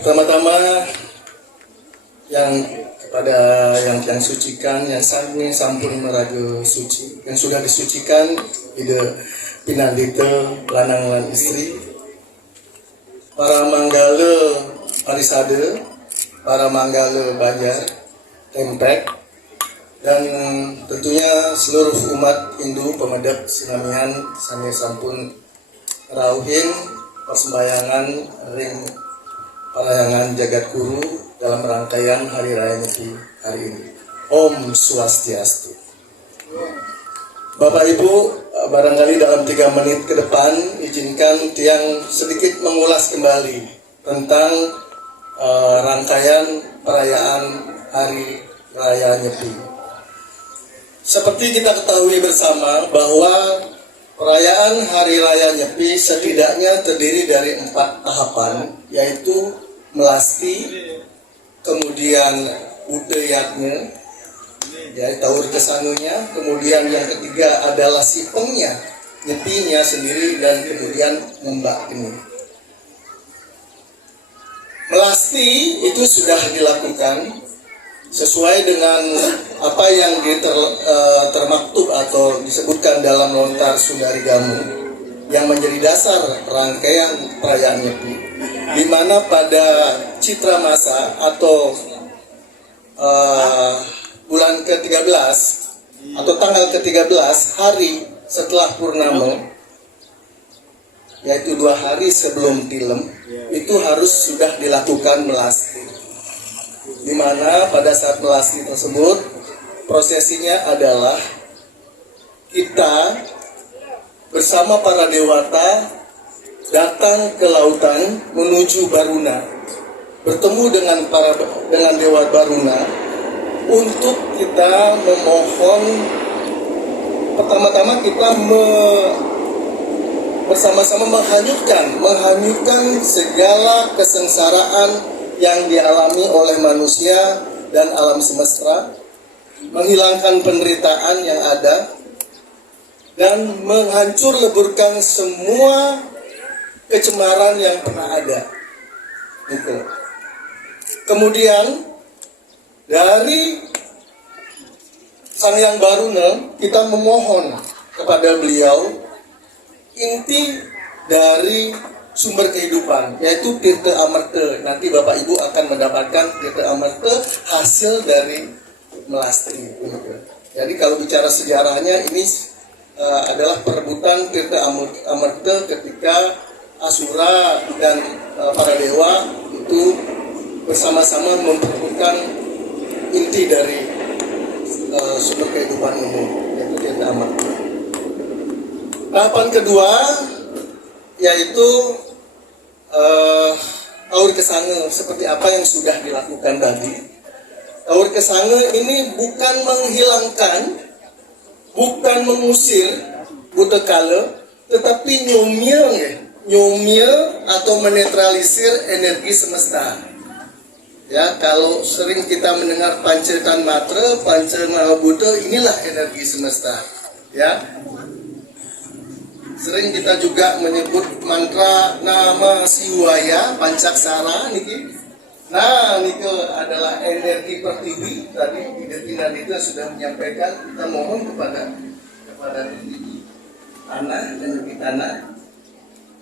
Pertama-tama yang kepada yang sucikan, yang sami sampun meraga suci, yang sudah disucikan ide pinandita lanang lan istri, para manggala parisade, para manggala banjar, tempek, dan tentunya seluruh umat Hindu pemedap sinamian sami sampun rauhin persembayangan ring parayangan jagat guru dalam rangkaian Hari Raya Nyepi hari ini. Om Swastiastu. Bapak Ibu, barangkali dalam 3 menit ke depan izinkan Tiang sedikit mengulas kembali tentang rangkaian perayaan Hari Raya Nyepi. Seperti kita ketahui bersama bahwa perayaan Hari Raya Nyepi setidaknya terdiri dari 4 tahapan, yaitu melasti, kemudian budayatnya, ya taur kesanunya, kemudian yang ketiga adalah sipengnya, nyepinya sendiri, dan kemudian membak ini. Melasti itu sudah dilakukan sesuai dengan apa yang termaktub atau disebutkan dalam lontar Sundari Gamu yang menjadi dasar rangkaian perayaan Nyepi, di mana pada Citra Masa atau bulan ke-13 atau tanggal ke-13 hari setelah purnama, yaitu 2 hari sebelum tilem, itu harus sudah dilakukan melasti. Di mana pada saat melasti tersebut prosesinya adalah kita bersama para dewata datang ke lautan menuju Baruna, bertemu dengan Dewa Baruna untuk kita memohon. Pertama-tama kita bersama-sama menghanyutkan segala kesengsaraan yang dialami oleh manusia dan alam semesta, menghilangkan penderitaan yang ada, dan menghancur leburkan semua kecemaran yang pernah ada. Gitu. Kemudian dari Sang Hyang Baruna kita memohon kepada beliau inti dari sumber kehidupan, yaitu Tirta Amerta. Nanti Bapak Ibu akan mendapatkan Tirta Amerta hasil dari melasti. Jadi kalau bicara sejarahnya, ini adalah perebutan Tirta Amerta ketika Asura dan para dewa itu bersama-sama memperebutkan inti dari sumber kehidupan umum, yaitu Tirta Amerta. Tahapan kedua yaitu Taur Kesange, seperti apa yang sudah dilakukan tadi. Taur Kesange ini bukan menghilangkan, bukan mengusir buta kala, tetapi nyomia atau menetralisir energi semesta. Ya, kalau sering kita mendengar Pancetan Matra, Panca Mahabuddha, inilah energi semesta. Ya, sering kita juga menyebut mantra nama Siwaya Pancaksara niki. Nah, niki adalah energi pertiwi. Tadi Tidak itu sudah menyampaikan, kita mohon kepada tanah, energi tanah.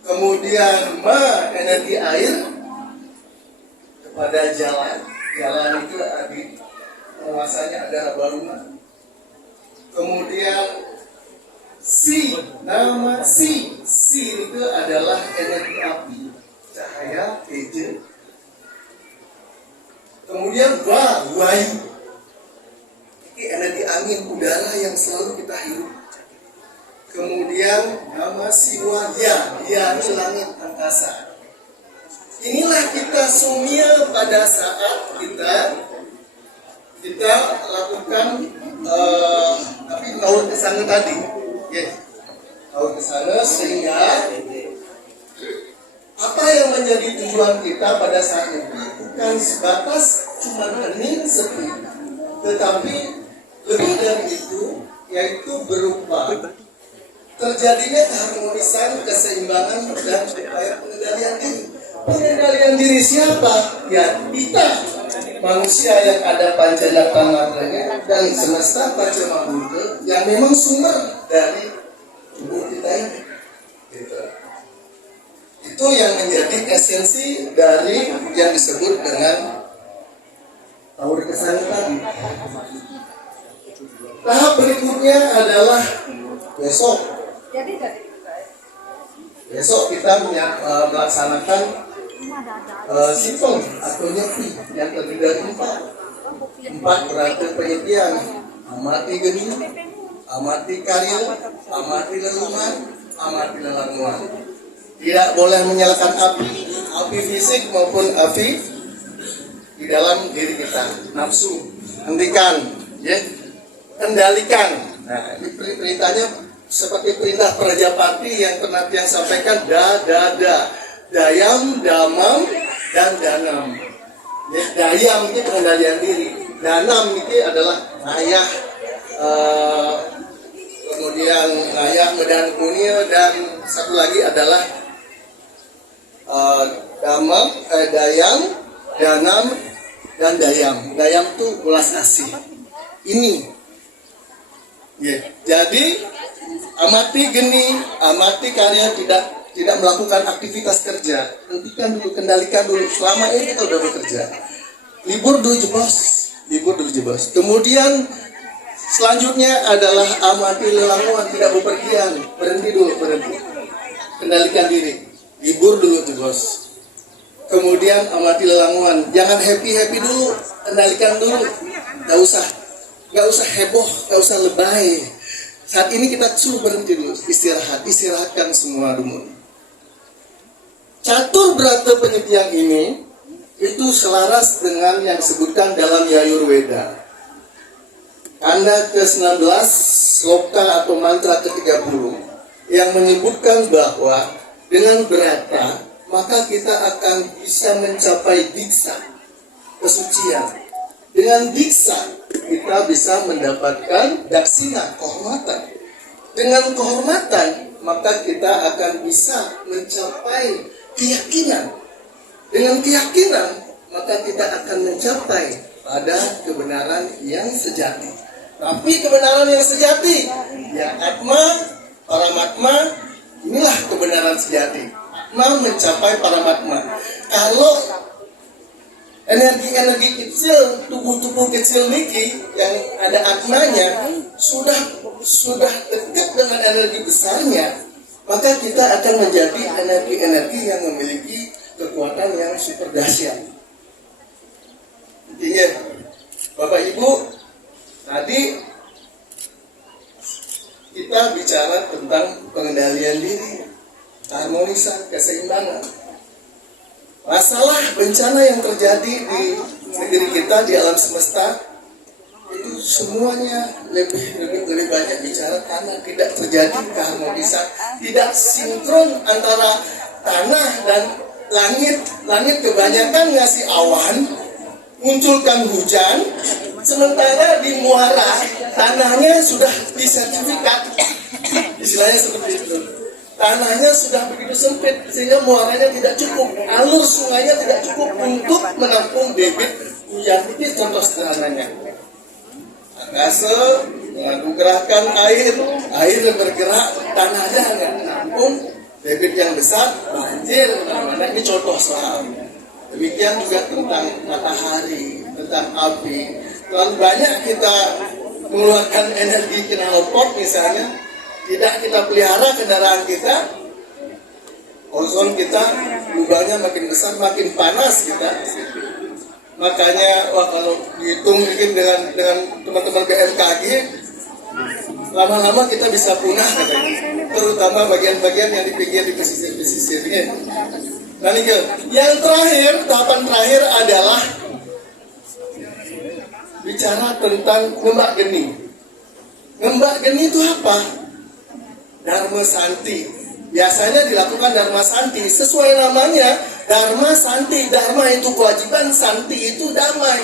Kemudian energi air kepada jalan. Jalan itu penguasanya adalah Baruna. Kemudian nama Si itu adalah energi api, cahaya, teja. Kemudian Wayu, ini energi angin, udara yang selalu kita hirup. Kemudian nama Siwa, ya langit angkasa. Inilah kita sumia pada saat kita lakukan tapi Taur Kesange tadi. Yes. Tahu ke sana, sehingga apa yang menjadi tujuan kita pada saat ini bukan sebatas cuma hening sepi, tetapi lebih dari itu, yaitu berupa terjadinya keharmonisan, keseimbangan, dan upaya pengendalian diri. Pengendalian diri siapa? Ya kita, manusia yang ada pancanatanya dan semesta Pacamahutta yang memang sumber dari tubuh kita ini. Gitu. Itu yang menjadi esensi dari yang disebut dengan Taur Kesanga tadi. Tahap berikutnya adalah besok. Besok kita melaksanakan sifong atau nyepi yang terdiri dari empat berarti penyepian: amati geni, amati karya, amati lelungan, amati lelanguan. Tidak boleh menyalakan api fisik maupun api di dalam diri kita. Nafsu, hentikan, ya, kendalikan. Nah, ini perintahnya seperti perintah Prajapati yang pernah yang sampaikan dayam, damam, dan danam. Ya, dayam itu pengendalian diri, danam itu adalah ayah, kemudian ayah medan kunia, dan satu lagi adalah dayam, danam, dan dayam. Dayam itu belas asih. Ini. Ya, jadi amati geni, amati karya, tidak melakukan aktivitas kerja. Hentikan dulu, kendalikan dulu. Selama ini kita udah bekerja. Libur dulu jebos. Kemudian selanjutnya adalah amati lelanguan, tidak bepergian. Berhenti. Kendalikan diri. Libur dulu jebos. Kemudian amati lelanguan. Jangan happy dulu, kendalikan dulu. Gak usah heboh, gak usah lebay. Saat ini kita suruh berhenti dulu, istirahatkan semua dulu. Catur Brata Penyepian ini itu selaras dengan yang disebutkan dalam Yayurveda. Kanda ke-19, sloka atau mantra ke-30 yang menyebutkan bahwa dengan berata maka kita akan bisa mencapai diksa, kesucian. Dengan diksa kita bisa mendapatkan daksina, kehormatan. Dengan kehormatan maka kita akan bisa mencapai keyakinan. Dengan keyakinan maka kita akan mencapai pada kebenaran yang sejati. Tapi kebenaran yang sejati, ya Atma, Paramatma, inilah kebenaran sejati. Atma mencapai Paramatma. Kalau energi-energi kecil, tubuh-tubuh kecil niki yang ada atmanya sudah dekat dengan energi besarnya, maka kita akan menjadi energi-energi yang memiliki kekuatan yang super dahsyat. Intinya, Bapak Ibu, tadi kita bicara tentang pengendalian diri, harmonisan, keseimbangan. Masalah bencana yang terjadi di negeri kita, di alam semesta, itu semuanya lebih banyak bicara karena tidak terjadi keharmonisan, tidak sinkron antara tanah dan langit. Langit kebanyakan ngasih awan, munculkan hujan, sementara di muara tanahnya sudah disertifikat, istilahnya seperti itu. Tanahnya sudah begitu sempit sehingga muaranya tidak cukup, alur sungainya tidak cukup untuk menampung debit hujan. Ini contoh sederhananya. Angkasa menganugerahkan air bergerak, tanahnya nggak menampung debit yang besar, banjir mana-mana. Ini contoh soal. Demikian juga tentang matahari, tentang api. Terlalu banyak kita mengeluarkan energi knalpot misalnya, tidak kita pelihara kendaraan kita, ozon kita lubangnya makin besar, makin panas kita. Makanya kalau dihitung mungkin dengan teman-teman BMKG, lama-lama kita bisa punah katanya, terutama bagian-bagian yang di pinggir, di pesisir-pesisirnya. Nah, yang terakhir, tahapan terakhir adalah bicara tentang ngembak geni. Ngembak geni itu apa? Dharma Santi. Biasanya dilakukan Dharma Santi. Sesuai namanya, Dharma Santi. Dharma itu kewajiban, Santi itu damai.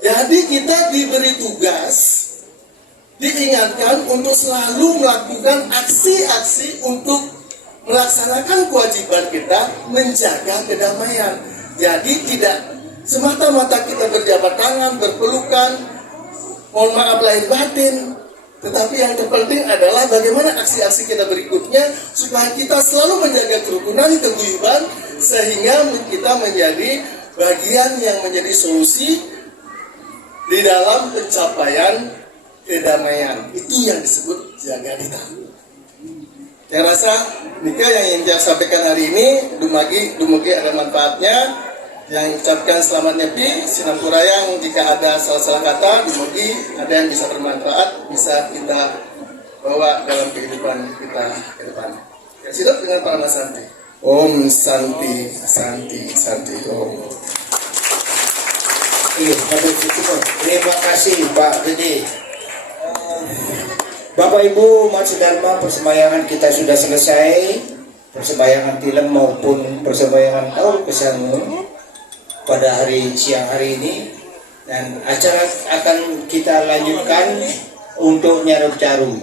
Jadi kita diberi tugas, diingatkan untuk selalu melakukan aksi-aksi untuk melaksanakan kewajiban kita menjaga kedamaian. Jadi tidak semata-mata kita berjabat tangan, berpelukan, mohon maaf lahir batin, tetapi yang terpenting adalah bagaimana aksi-aksi kita berikutnya supaya kita selalu menjaga kerukunan, keguyuban, sehingga kita menjadi bagian yang menjadi solusi di dalam pencapaian kedamaian. Itu yang disebut jaga dita. Saya rasa nikah yang ingin saya sampaikan hari ini dumugi ada manfaatnya. Yang ucapkan selamat nyepi, sinapurayang jika ada salah-salah kata, dumugi ada yang bisa bermanfaat, bisa kita bawa dalam kehidupan kita ke depan. Ya, siap dengan Pak Santi. Om Santi, Santi, Santi, Om. Terima kasih Pak Dede. Bapak Ibu Majelis Dharma, persembahyangan kita sudah selesai. Persembahyangan film maupun persembahyangan Taur Kesangu pada siang hari ini, dan acara akan kita lanjutkan untuk nyarep caru.